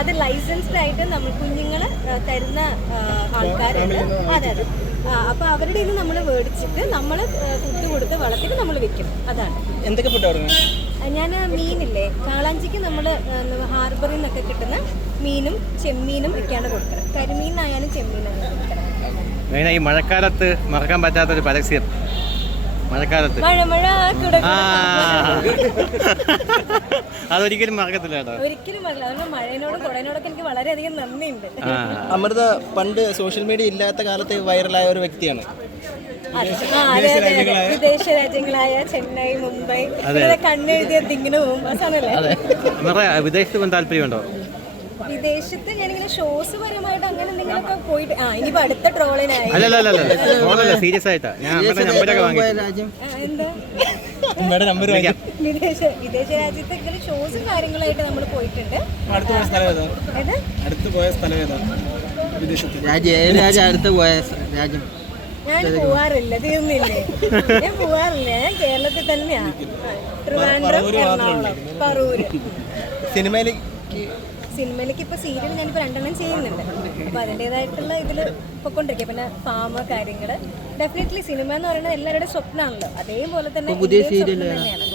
അത് ലൈസൻസ്ഡ് ആയിട്ട് നമ്മൾ കുഞ്ഞുങ്ങൾ തരുന്ന ആൾക്കാരുണ്ട്. അതെ അതെ. അപ്പൊ അവരുടെ നിന്ന് നമ്മൾ മേടിച്ചിട്ട് നമ്മൾ ഫുഡ് കൊടുത്ത് വളർത്തിട്ട് നമ്മൾ വെക്കും അതാണ്. എന്തൊക്കെ ഫുഡ് ഞാൻ മീനില്ലേ? കാളാഞ്ചിക്ക് നമ്മൾ ഹാർബറിൽ നിന്നൊക്കെ കിട്ടുന്ന മീനും ചെമ്മീനും ഒക്കെയാണ് കൊടുക്കുന്നത് കരിമീനായാലും ചെമ്മീനായാലും കൊടുക്കണം. മെയിനാ ഈ മഴക്കാലത്ത് മറക്കാൻ പറ്റാത്ത ഒരു പരസ്യം. മഴക്കാലത്ത്. മഴ മഴ. അതൊരിക്കലും മറക്കത്തില്ല കേട്ടോ. ഒരിക്കലും മറക്കില്ല. അതുകൊണ്ട് മഴയോടും കുടനോടൊക്കെ എനിക്ക് വളരെയധികം നന്ദിയുണ്ട്. ആ. അമൃത പണ്ട് സോഷ്യൽ മീഡിയ ഇല്ലാത്ത കാലത്ത് വൈറലായ ഒരു വ്യക്തിയാണ്. വിദേശ രാജ്യങ്ങളായ. ചെന്നൈ മുംബൈ കണ്ണെഴുതിയ തിങ്ങിന് പോകും വിദേശത്ത് പോകാൻ താല്പര്യമുണ്ടോ? വിദേശത്ത് ഞാനിങ്ങനെ ഷോസ് പരമായിട്ട് അങ്ങനെ എന്തെങ്കിലുമൊക്കെ പോയിട്ട് ആ ഇനിയിപ്പോ അടുത്ത ട്രോളിനായി. അല്ലല്ല സീരിയസ് ആയിട്ടാ. ഞാൻ നമ്പരൊക്കെ വാങ്ങി എന്താ? വിദേശ വിദേശ രാജ്യത്ത് ഇങ്ങനെ ഷോസും കാര്യങ്ങളായിട്ട് നമ്മൾ പോയിട്ടുണ്ട്. അടുത്ത് പോയ സ്ഥലം ഏതാ? അടുത്ത് പോയ രാജ്യം രാജ്യം അടുത്ത് പോയ രാജ്യം? ഞാൻ പോവാറില്ല തീർന്നില്ലേ? ഞാൻ പോവാറില്ല ഞാൻ കേരളത്തിൽ തന്നെയാണ് ട്രിവാൻഡ്രം എറണാകുളം പറൂര് സിനിമയിലേക്ക് സിനിമയിലേക്ക് ഇപ്പോൾ സീരിയൽ ഞാനിപ്പോൾ രണ്ടെണ്ണം ചെയ്യുന്നുണ്ട്. അപ്പോൾ അതിന്റേതായിട്ടുള്ള ഇതിൽ പൊക്കൊണ്ടിരിക്കുക. പിന്നെ ഫാമ് കാര്യങ്ങൾ ഡെഫിനറ്റ്ലി സിനിമ എന്ന് പറയുന്നത് എല്ലാവരുടെയും സ്വപ്നമാണല്ലോ അതേപോലെ തന്നെ തന്നെയാണ്.